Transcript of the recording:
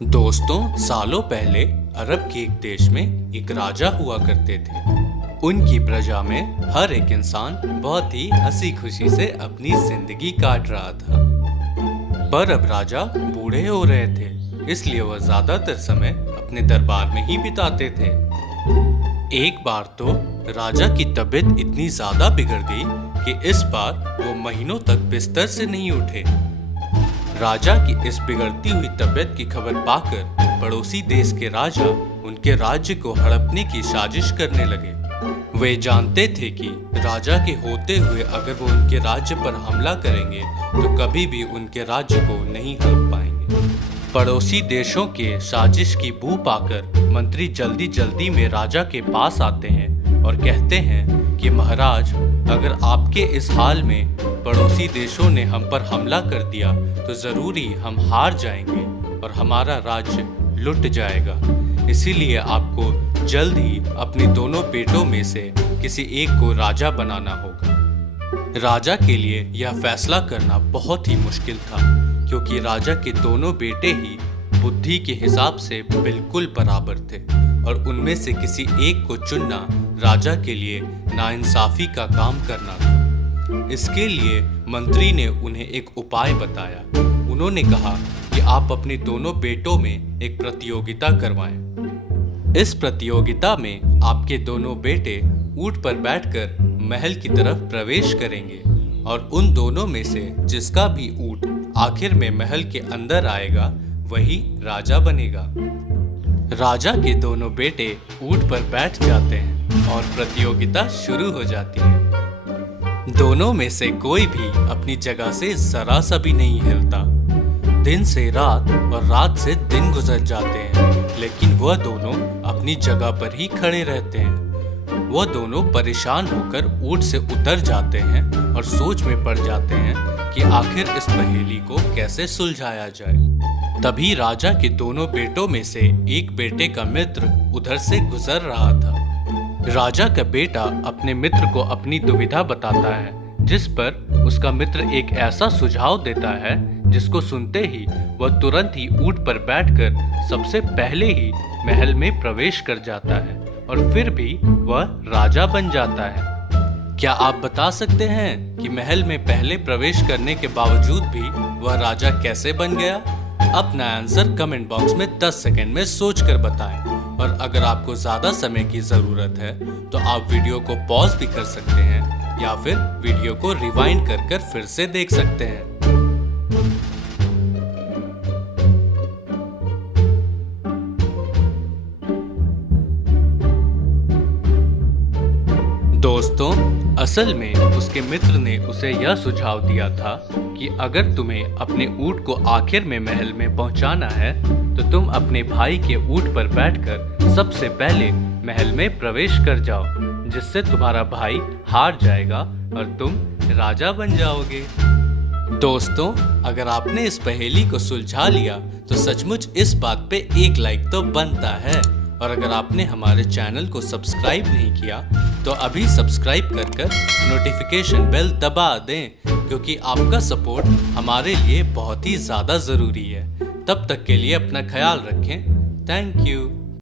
दोस्तों, सालों पहले अरब के एक देश में एक राजा हुआ करते थे। उनकी प्रजा में हर एक इंसान बहुत ही हंसी खुशी से अपनी जिंदगी काट रहा था। पर अब राजा बूढ़े हो रहे थे, इसलिए वह ज्यादातर समय अपने दरबार में ही बिताते थे। एक बार तो राजा की तबीयत इतनी ज्यादा बिगड़ गई कि इस बार वो महीनों तक बिस्तर से नहीं उठे। राजा की इस बिगड़ती हुई तबीयत की खबर पाकर पड़ोसी देश के राजा उनके राज्य को हड़पने की साजिश करने लगे। वे जानते थे कि राजा के होते हुए अगर वो उनके राज्य पर हमला करेंगे तो कभी भी उनके राज्य को नहीं हड़प पाएंगे। पड़ोसी देशों के साजिश की बू पाकर मंत्री जल्दी जल्दी में राजा के पास आते हैं और कहते हैं कि महाराज, अगर आपके इस हाल में पड़ोसी देशों ने हम पर हमला कर दिया तो जरूरी हम हार जाएंगे और हमारा राज्य लुट जाएगा। इसीलिए आपको जल्द ही अपने दोनों बेटों में से किसी एक को राजा बनाना होगा। राजा के लिए यह फैसला करना बहुत ही मुश्किल था, क्योंकि राजा के दोनों बेटे ही बुद्धि के हिसाब से बिल्कुल बराबर थे और उनमें से किसी एक को चुनना राजा के लिए नाइंसाफी का काम करना था। इसके लिए मंत्री ने उन्हें एक उपाय बताया। उन्होंने कहा कि आप अपने दोनों बेटों में एक प्रतियोगिता करवाएं। इस प्रतियोगिता में आपके दोनों बेटे ऊंट पर बैठकर महल की तरफ प्रवेश करेंगे और उन दोनों में से जिसका भी ऊंट आखिर में महल के अंदर आएगा वही राजा बनेगा। राजा के दोनों बेटे ऊंट पर बैठ जाते हैं और प्रतियोगिता शुरू हो जाती है। दोनों में से कोई भी अपनी जगह से जरा सा भी नहीं हिलता। दिन से रात और रात से दिन गुजर जाते हैं, लेकिन वह दोनों अपनी जगह पर ही खड़े रहते हैं। वह दोनों परेशान होकर ऊंट से उतर जाते हैं और सोच में पड़ जाते हैं कि आखिर इस पहेली को कैसे सुलझाया जाए। तभी राजा के दोनों बेटों में से एक बेटे का मित्र उधर से गुजर रहा था। राजा का बेटा अपने मित्र को अपनी दुविधा बताता है, जिस पर उसका मित्र एक ऐसा सुझाव देता है जिसको सुनते ही वह तुरंत ही ऊंट पर बैठकर सबसे पहले ही महल में प्रवेश कर जाता है और फिर भी वह राजा बन जाता है। क्या आप बता सकते हैं कि महल में पहले प्रवेश करने के बावजूद भी वह राजा कैसे बन गया? अपना आंसर कमेंट बॉक्स में 10 सेकंड में सोचकर बताएं। और अगर आपको ज्यादा समय की जरूरत है तो आप वीडियो को पॉज भी कर सकते हैं या फिर वीडियो को रिवाइंड कर फिर से देख सकते हैं। दोस्तों, असल में उसके मित्र ने उसे यह सुझाव दिया था कि अगर तुम्हें अपने ऊंट को आखिर में महल में पहुंचाना है तो तुम अपने भाई के ऊंट पर बैठकर सबसे पहले महल में प्रवेश कर जाओ, जिससे तुम्हारा भाई हार जाएगा और तुम राजा बन जाओगे। दोस्तों, अगर आपने इस पहेली को सुलझा लिया तो सचमुच इस बात पे एक लाइक तो बनता है। और अगर आपने हमारे चैनल को सब्सक्राइब नहीं किया तो अभी सब्सक्राइब कर नोटिफिकेशन बेल दबा दें, क्योंकि आपका सपोर्ट हमारे लिए बहुत ही ज़्यादा ज़रूरी है। तब तक के लिए अपना ख्याल रखें। Thank you.